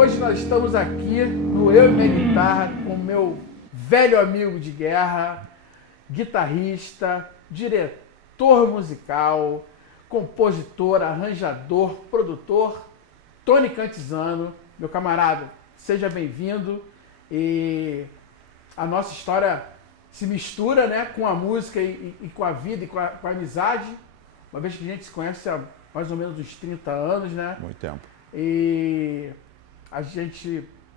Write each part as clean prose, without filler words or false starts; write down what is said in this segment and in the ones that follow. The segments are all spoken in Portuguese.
Hoje nós estamos aqui no Eu e Minha Guitarra com meu velho amigo de guerra, guitarrista, diretor musical, compositor, arranjador, produtor, Tony Cantizano. Meu camarada, seja bem-vindo. E a nossa história se mistura, né, com a música e com a vida e com a amizade, uma vez que a gente se conhece há mais ou menos uns 30 anos, né? Muito tempo. E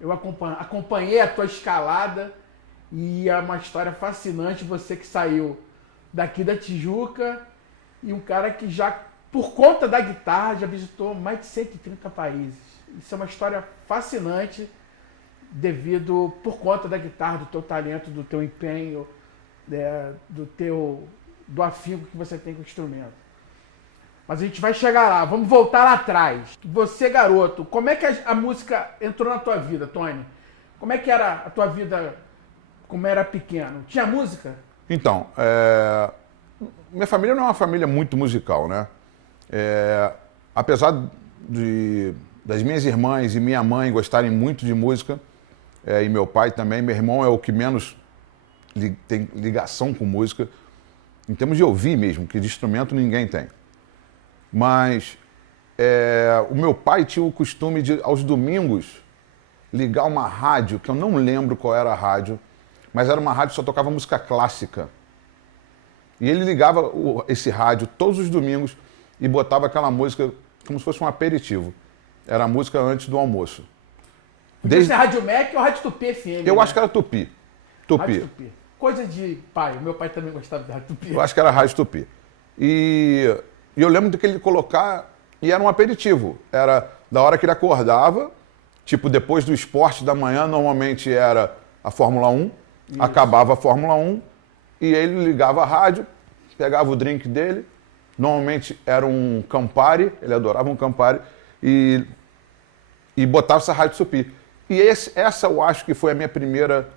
eu acompanhei a tua escalada e é uma história fascinante, você que saiu daqui da Tijuca e um cara que já, por conta da guitarra, já visitou mais de 130 países. Isso é uma história fascinante por conta da guitarra, do teu talento, do teu empenho, do afinco que você tem com o instrumento. Mas a gente vai chegar lá, vamos voltar lá atrás. Você, garoto, como é que a música entrou na tua vida, Tony? Como é que era a tua vida, como era pequeno? Tinha música? Então, minha família não é uma família muito musical, né? Apesar das minhas irmãs e minha mãe gostarem muito de música, e meu pai também, meu irmão é o que menos tem ligação com música, em termos de ouvir mesmo, que de instrumento ninguém tem. Mas o meu pai tinha o costume de, aos domingos, ligar uma rádio, que eu não lembro qual era a rádio, mas era uma rádio que só tocava música clássica. E ele ligava esse rádio todos os domingos e botava aquela música como se fosse um aperitivo. Era a música antes do almoço. Desde a Rádio Mac ou Rádio Tupi FM? Eu acho que era Tupi. Rádio Tupi. Coisa de pai. O meu pai também gostava da Rádio Tupi. Eu acho que era a Rádio Tupi. E eu lembro de que ele colocar, e era um aperitivo. Era da hora que ele acordava, tipo depois do esporte da manhã, normalmente era a Fórmula 1, isso. Acabava a Fórmula 1, e ele ligava a rádio, pegava o drink dele, normalmente era um Campari, ele adorava um Campari, e botava essa Rádio Tupi. E essa eu acho que foi a minha primeira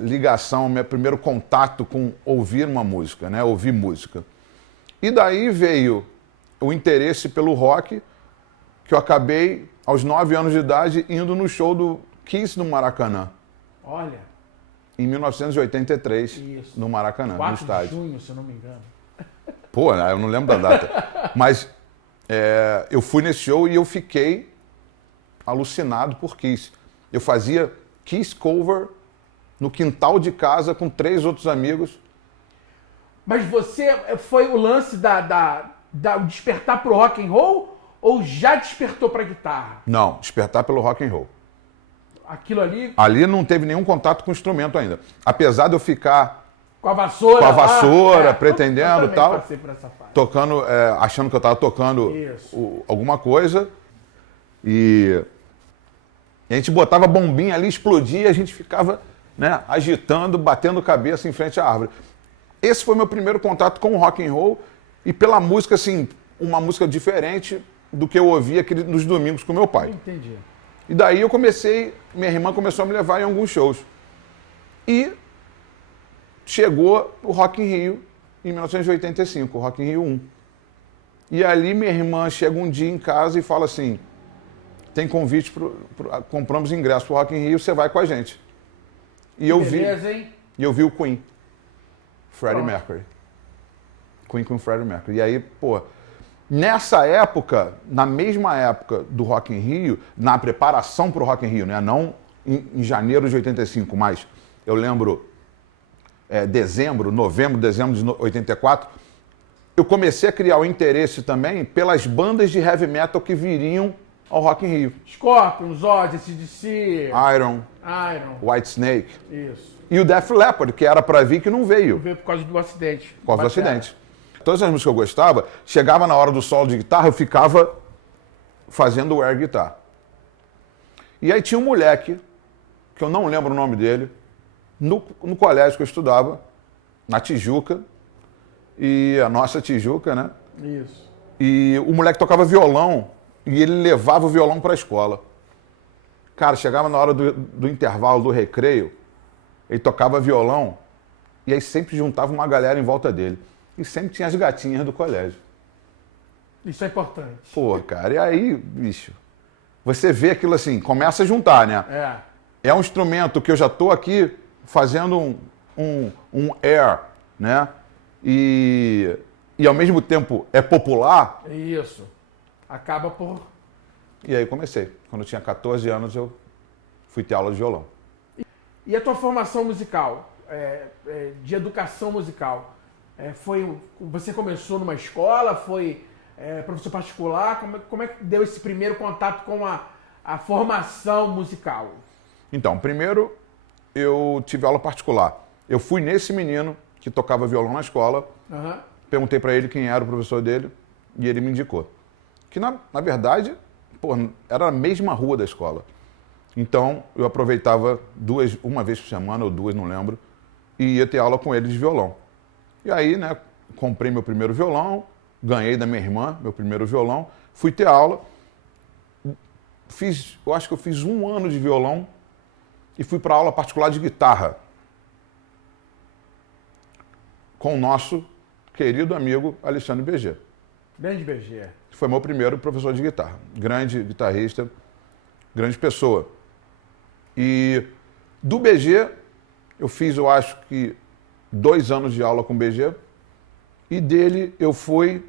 ligação, meu primeiro contato com ouvir uma música, né? Ouvir música. E daí veio o interesse pelo rock, que eu acabei, aos 9 anos de idade, indo no show do Kiss no Maracanã. Olha. Em 1983, isso. No Maracanã, no estádio. 4 de junho, se eu não me engano. Pô, eu não lembro da data. Mas eu fui nesse show e eu fiquei alucinado por Kiss. Eu fazia Kiss cover no quintal de casa com 3 outros amigos. Mas você foi o lance o despertar pro rock and roll ou já despertou pra guitarra? Não, despertar pelo rock and roll. Aquilo ali? Ali não teve nenhum contato com o instrumento ainda. Apesar de eu ficar com a vassoura, pretendendo e tal, passei por essa fase. Tocando, achando que eu estava tocando alguma coisa. E a gente botava bombinha ali, explodia, a gente ficava, né, agitando, batendo cabeça em frente à árvore. Esse foi meu primeiro contato com o rock and roll e pela música, assim, uma música diferente do que eu ouvia nos domingos com meu pai. Entendi. E daí minha irmã começou a me levar em alguns shows. E chegou o Rock in Rio em 1985, o Rock in Rio 1. E ali minha irmã chega um dia em casa e fala assim, tem convite, compramos ingresso pro Rock in Rio, você vai com a gente. E Beleza, hein? E eu vi o Queen. Freddie Mercury. Queen com Freddie Mercury. E aí, pô, nessa época, na mesma época do Rock in Rio, na preparação pro Rock in Rio, né? Não em janeiro de 85, mas eu lembro novembro, dezembro de 84, eu comecei a criar o interesse também pelas bandas de heavy metal que viriam ao Rock in Rio. Scorpions, Ozzy, AC/DC, Iron, Whitesnake. Isso. E o Def Leppard, que era pra vir, que não veio. Não veio por causa do acidente. Por causa do acidente. Todas as músicas que eu gostava, chegava na hora do solo de guitarra, eu ficava fazendo o air guitar. E aí tinha um moleque, que eu não lembro o nome dele, no colégio que eu estudava, na Tijuca, e a nossa Tijuca, né? Isso. E o moleque tocava violão, e ele levava o violão para a escola. Cara, chegava na hora do intervalo, do recreio, ele tocava violão, e aí sempre juntava uma galera em volta dele. E sempre tinha as gatinhas do colégio. Isso é importante. Pô, cara, e aí, bicho, você vê aquilo assim, começa a juntar, né? É. É um instrumento que eu já estou aqui fazendo um air, né? E ao mesmo tempo é popular. Isso. Acaba por... E aí comecei. Quando eu tinha 14 anos, eu fui ter aula de violão. E a tua formação musical, de educação musical, você começou numa escola, foi professor particular? Como é que deu esse primeiro contato com a formação musical? Então, primeiro eu tive aula particular. Eu fui nesse menino que tocava violão na escola, perguntei para ele quem era o professor dele e ele me indicou. Que na verdade, era a mesma rua da escola. Então, eu aproveitava uma vez por semana ou duas, não lembro, e ia ter aula com ele de violão. E aí, né, comprei meu primeiro violão, ganhei da minha irmã meu primeiro violão, fui ter aula, eu acho que eu fiz 1 ano de violão e fui para aula particular de guitarra com o nosso querido amigo Alexandre BG. Grande BG. Foi meu primeiro professor de guitarra. Grande guitarrista, grande pessoa. E do BG, eu fiz, eu acho que 2 anos de aula com o BG. E dele eu fui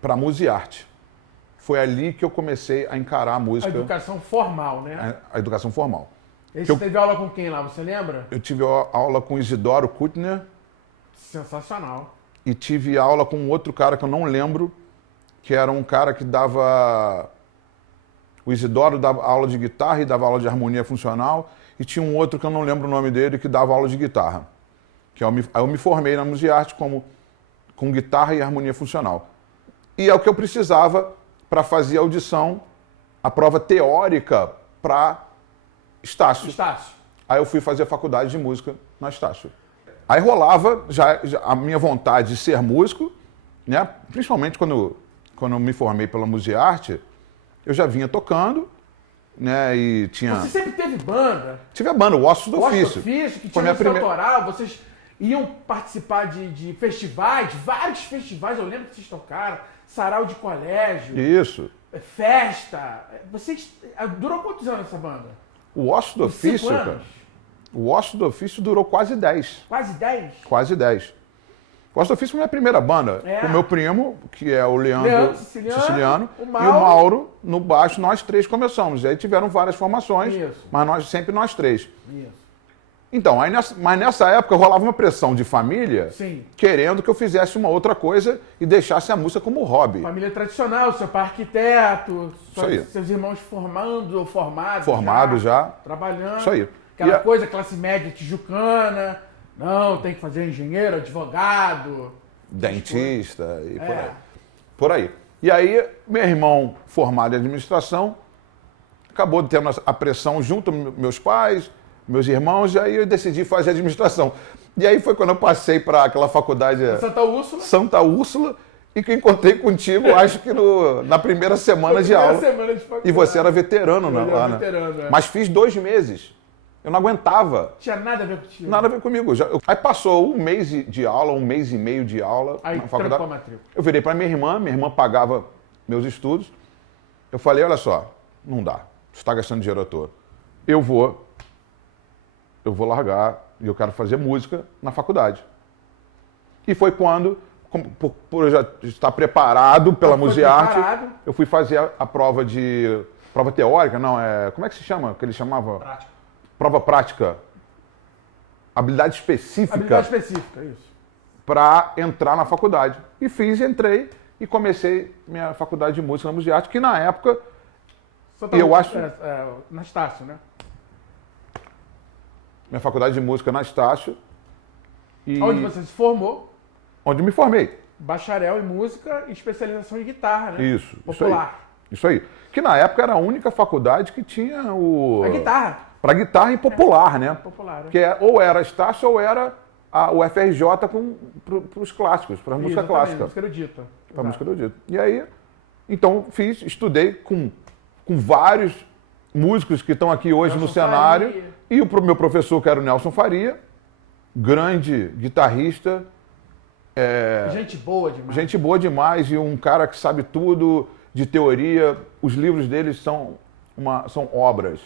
para Musiarte. Foi ali que eu comecei a encarar a música. A educação formal, né? A educação formal. Você teve aula com quem lá, você lembra? Eu tive aula com Isidoro Kutner. Sensacional. E tive aula com outro cara que eu não lembro, que era um cara que dava... O Isidoro dava aula de guitarra e dava aula de harmonia funcional, e tinha um outro que eu não lembro o nome dele, que dava aula de guitarra. Aí eu me formei na Musiarte com guitarra e harmonia funcional. E é o que eu precisava para fazer a audição, a prova teórica para Estácio. Aí eu fui fazer a faculdade de música na Estácio. Aí rolava já a minha vontade de ser músico, né? Principalmente quando eu me formei pela Musiarte, eu já vinha tocando, né? E tinha... Você sempre teve banda? Tive a banda, o Ossos do Ofício. Que tinha música autoral, vocês iam participar de festivais, vários festivais, eu lembro que vocês tocaram, sarau de colégio. Isso. Festa. Vocês... Durou quantos anos essa banda? O Ossos do Ofício, cara. O Ossos do Ofício durou quase 10. Quase 10? Quase 10. O Ossos do Ofício foi minha primeira banda. Com o meu primo, que é o Leandro Siciliano, e o Mauro no baixo. Nós 3 começamos. E aí tiveram várias formações, mas sempre nós 3. Isso. Então, mas nessa época rolava uma pressão de família, querendo que eu fizesse uma outra coisa e deixasse a música como hobby. Família tradicional, seu pai arquiteto, seus irmãos formando ou formados. Formados já. Trabalhando. Isso aí. Aquela coisa, classe média tijucana. Não, tem que fazer engenheiro, advogado. Dentista e por aí. Por aí. E aí, meu irmão formado em administração, acabou tendo a pressão junto aos meus pais, meus irmãos, e aí eu decidi fazer administração. E aí foi quando eu passei para aquela faculdade... Santa Úrsula. Santa Úrsula, e que eu encontrei contigo, acho que na primeira semana de aula. Semana de faculdade. E você era veterano lá, né? Veterano, Mas fiz 2 meses. Eu não aguentava. Tinha nada a ver contigo. Nada a ver comigo. Aí passou 1 mês de aula, 1 mês e meio de aula aí, na faculdade. A matrícula. Eu virei para minha irmã pagava meus estudos. Eu falei, olha só, não dá. Você está gastando dinheiro à toa. Eu vou largar e eu quero fazer música na faculdade. E foi quando, por eu já estar preparado pela Musiarte, eu fui fazer a prova prova teórica, não, como é que se chama? Que ele chamava? Prática. Prova prática. Habilidade específica. Habilidade específica, isso. Para entrar na faculdade. E entrei e comecei minha faculdade de música na Musiarte, que na época, acho... na Estácio, né? Minha faculdade de música na Estácio. Onde você se formou? Onde me formei. Bacharel em música e especialização em guitarra, né? Isso. Popular. Isso aí. Que na época era a única faculdade que tinha a guitarra. Para guitarra e popular, né? Popular. Que ou era Estácio ou era o FRJ para os clássicos, para a música clássica. Música erudita. Para a música erudita. E aí, então, estudei com vários músicos que estão aqui hoje no cenário. Faria. E o meu professor, que era o Nelson Faria, grande guitarrista. Gente boa demais. Gente boa demais e um cara que sabe tudo. de teoria, os livros deles são obras,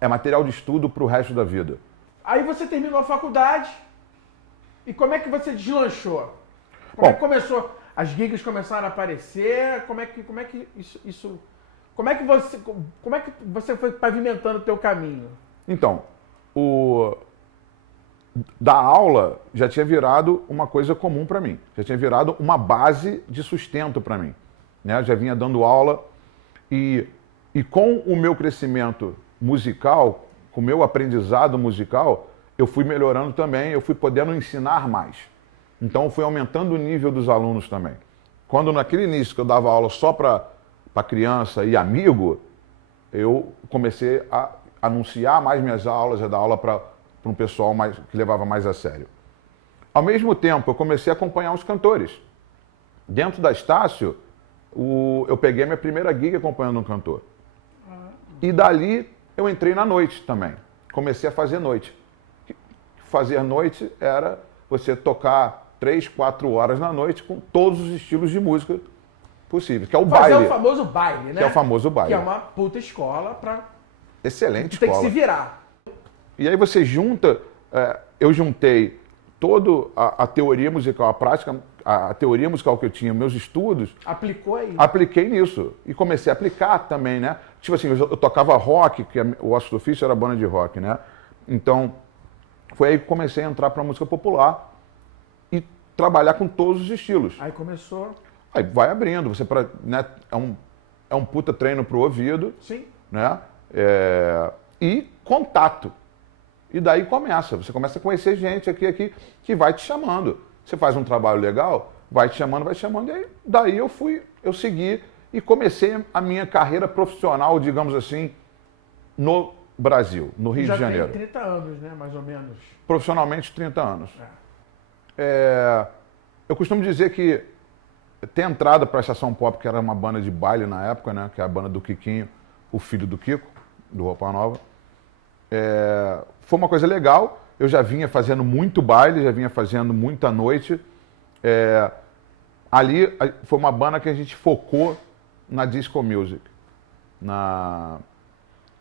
é material de estudo para o resto da vida. Aí você terminou a faculdade e como é que você deslanchou? Como é que começou? As gigs começaram a aparecer? Como é que você foi pavimentando o teu caminho? Então, dar aula já tinha virado uma coisa comum para mim. Já tinha virado uma base de sustento para mim. Né? Já vinha dando aula e com o meu crescimento musical, com o meu aprendizado musical, eu fui melhorando também, eu fui podendo ensinar mais. Então, eu fui aumentando o nível dos alunos também. Quando naquele início que eu dava aula só para criança e amigo, eu comecei a anunciar mais minhas aulas, a dar aula para um pessoal que levava mais a sério. Ao mesmo tempo, eu comecei a acompanhar os cantores. Dentro da Estácio, eu peguei a minha primeira gig acompanhando um cantor. E dali eu entrei na noite também. Comecei a fazer noite. Fazer noite era você tocar 3, 4 horas na noite com todos os estilos de música possíveis, que é o baile. Fazer o famoso baile, né? Que é o famoso baile. Que é uma puta escola pra... Excelente Tem escola. que se virar. E aí você junta... eu juntei toda a teoria musical, a prática, a teoria musical que eu tinha, meus estudos... Aplicou aí. Apliquei nisso. E comecei a aplicar também, né? Tipo assim, eu tocava rock, que o Ossos do Ofício era banda de rock, né? Então, foi aí que comecei a entrar pra música popular e trabalhar com todos os estilos. Aí começou... Aí vai abrindo, né, é um puta treino pro ouvido. Sim. Né? E contato. E daí você começa a conhecer gente aqui que vai te chamando. Você faz um trabalho legal, vai te chamando, e aí daí eu segui e comecei a minha carreira profissional, digamos assim, no Brasil, no Rio de Janeiro. Já tem 30 anos, né, mais ou menos. Profissionalmente, 30 anos. Eu costumo dizer que ter entrado para a Estação Pop, que era uma banda de baile na época, né, que é a banda do Quiquinho, o filho do Kiko, do Roupa Nova, foi uma coisa legal. Eu já vinha fazendo muito baile, já vinha fazendo muita noite. Ali foi uma banda que a gente focou na disco music.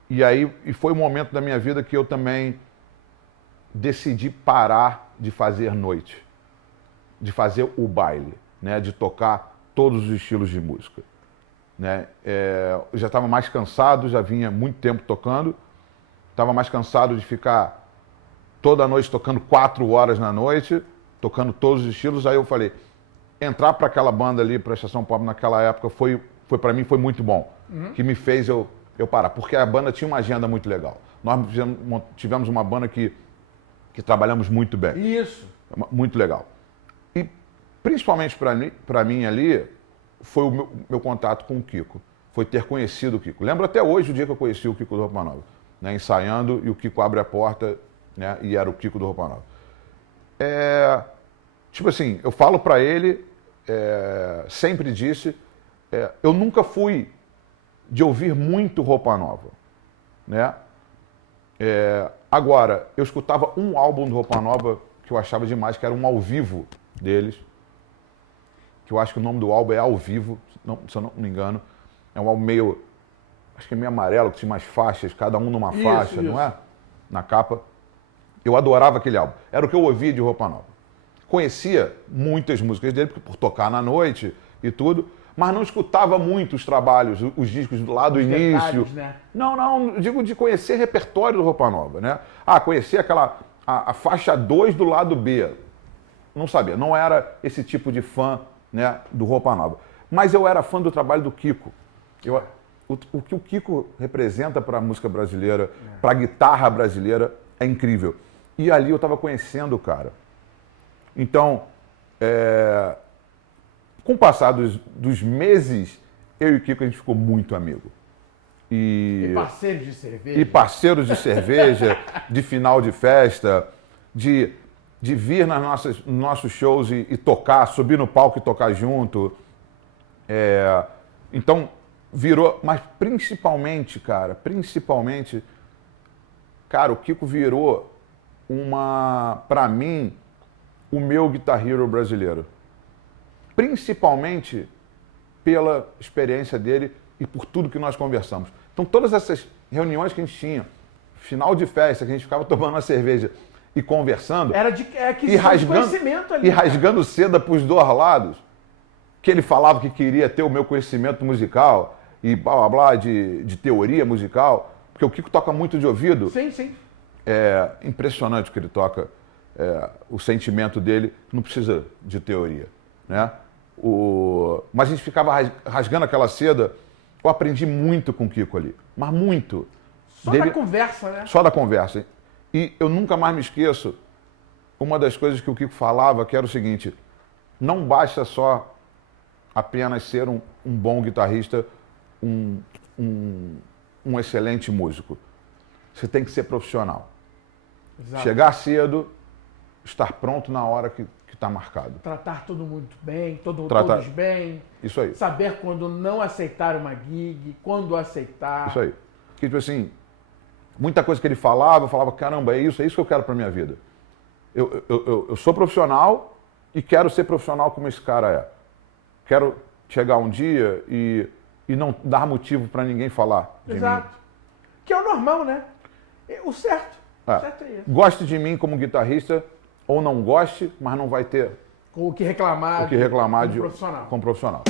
E foi um momento da minha vida que eu também decidi parar de fazer noite, de fazer o baile, né, de tocar todos os estilos de música. Né? Eu já estava mais cansado, já vinha muito tempo tocando, estava mais cansado de ficar toda noite tocando 4 horas na noite, tocando todos os estilos. Aí eu falei, entrar para aquela banda ali, para a Estação Pop naquela época, foi para mim foi muito bom, que me fez eu parar, porque a banda tinha uma agenda muito legal. Nós tivemos uma banda que trabalhamos muito bem. Isso. Muito legal. E principalmente para mim ali, foi o meu contato com o Kiko. Foi ter conhecido o Kiko. Lembro até hoje o dia que eu conheci o Kiko do Roupa Nova. Né, ensaiando, e o Kiko abre a porta, né, e era o Kiko do Roupa Nova. Tipo assim, eu falo para ele, sempre disse, eu nunca fui de ouvir muito Roupa Nova. Né? Agora, eu escutava um álbum do Roupa Nova que eu achava demais, que era um ao vivo deles, que eu acho que o nome do álbum é Ao Vivo, se eu não me engano. É um álbum meio, acho que é meio amarelo, que tinha umas faixas, cada um numa faixa, não é? Na capa. Eu adorava aquele álbum. Era o que eu ouvia de Roupa Nova. Conhecia muitas músicas dele, por tocar na noite e tudo, mas não escutava muito os trabalhos, os discos lá do início. Detalhes, né? Não, digo de conhecer repertório do Roupa Nova, né? Conhecer a faixa 2 do lado B. Não sabia, não era esse tipo de fã, né, do Roupa Nova. Mas eu era fã do trabalho do Kiko. O que o Kiko representa para a música brasileira, para a guitarra brasileira, é incrível. E ali eu estava conhecendo o cara. Então, com o passar dos meses, eu e o Kiko, a gente ficou muito amigo. E parceiros de cerveja. E parceiros de cerveja, de final de festa, de vir nos nossos shows e tocar, subir no palco e tocar junto. Então, virou... Mas principalmente, cara, o Kiko virou pra mim, o meu Guitar Hero brasileiro. Principalmente pela experiência dele e por tudo que nós conversamos. Então, todas essas reuniões que a gente tinha, final de festa, que a gente ficava tomando uma cerveja e conversando, Era de aquisição de conhecimento ali. e rasgando seda para os dois lados, que ele falava que queria ter o meu conhecimento musical e blá blá blá de teoria musical, porque o Kiko toca muito de ouvido. Sim, sim. É impressionante o que ele toca, o sentimento dele não precisa de teoria, né? Mas a gente ficava rasgando aquela seda. Eu aprendi muito com o Kiko ali, mas muito. Só da conversa, né? Só da conversa. E eu nunca mais me esqueço uma das coisas que o Kiko falava, que era o seguinte: não basta só apenas ser um bom guitarrista, um excelente músico. Você tem que ser profissional. Exato. Chegar cedo, estar pronto na hora que está marcado. Tratar todo mundo bem, todos bem. Isso aí. Saber quando não aceitar uma gig, quando aceitar. Isso aí. Porque, tipo assim, muita coisa que ele falava, eu falava, caramba, é isso que eu quero para minha vida. Eu sou profissional e quero ser profissional como esse cara é. Quero chegar um dia e não dar motivo para ninguém falar de Exato. mim. Que é o normal, né? O certo. O certo é isso. Goste de mim como guitarrista ou não goste, mas não vai ter O que reclamar, como profissional.